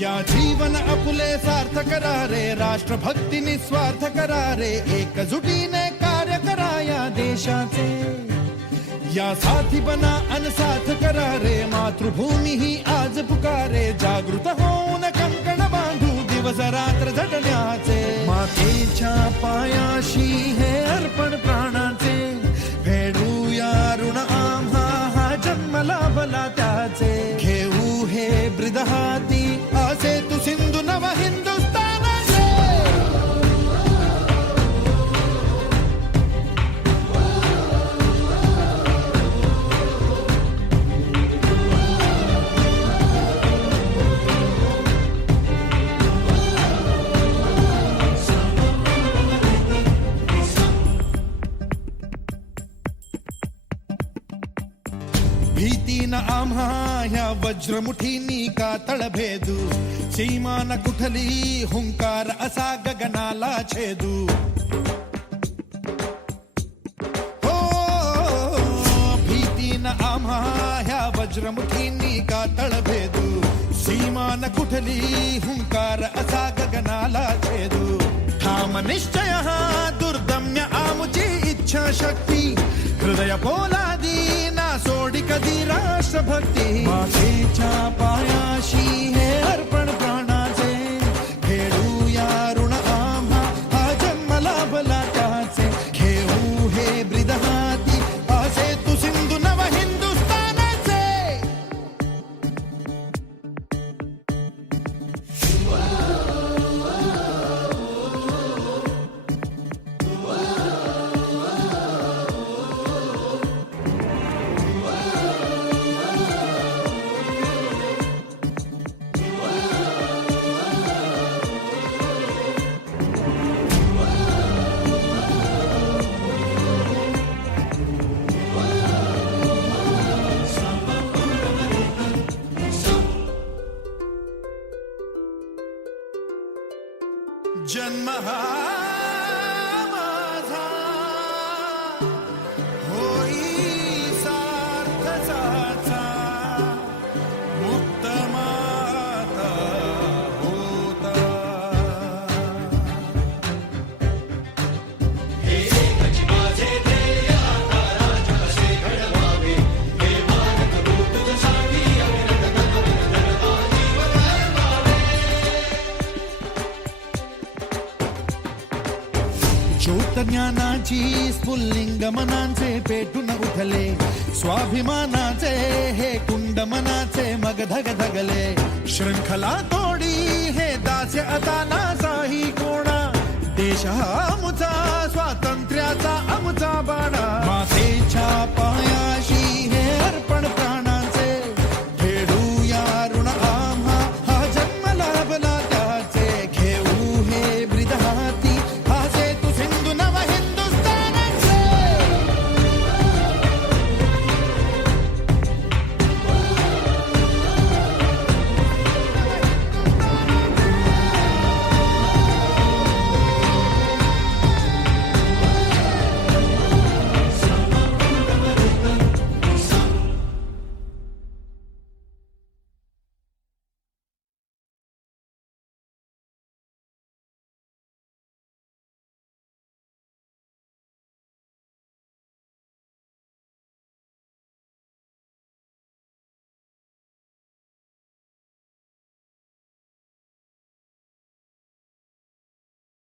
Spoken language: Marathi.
या जीवन आपुले सार्थ करा रे, राष्ट्रभक्ती निस्वार्थ करा रे, एकजुटीने कार्य करा या देशाचे. या साथी बना अनसाथ करा रे, मातृभूमी ही आज पुकारे. जागृत होऊन कंकण बांधू दिवस रात्र झटण्याचे. मातेच्या पायाशी हे अर्पण प्राणाचे, फेडूया ऋण आम्हा हा जन्म लाभला त्याचे. घेऊ हे ब्रिद हाती असे तू सिंधू नव हिंदुस्थानाचे. भीती न आम्हा ह्या वज्रमुठीनी का तळभेदू. सीमा न कुठली हुंकार असा गगनाला छेदू. हो भीती न आम्हा ह्या वज्रमुठीनी का तळभेदू. सीमा न कुठली हुंकार असा गगनाला छेदू. ठाम निश्चय हा दुर्दम्य आमुची इच्छा शक्ती. हृदय पोलादी ना सोडी कधी राष्ट्रभक्ती. मातेच्या पायाशी हे अर्पण प्राणाचे, फेडूया ऋण आम्हा हा जन्म लाभला त्याचे. घेऊ हे ब्रिद हाती असे तू सिंधू नव हिंदुस्थानाचे. जन्म हा माझा होई सार्थकाचा. मुक्त माता होता. हे एकच माझे ध्येय, आता राज कसे घडवावे. हे भारत भू तुझ्यासाठी अविरत धनधनवा जीवन अर्पावे. ज्योत ज्ञानाची स्फुल्लिंग मनांचे पेटून उठले. स्वाभिमानाचे हे कुंड मनाचे मग धगधगले. शृंखला तोडी हे दास्य आता नासाही कोणा. देश हा आमुचा, स्वातंत्र्याचा आमुचा बाणा. मातेच्या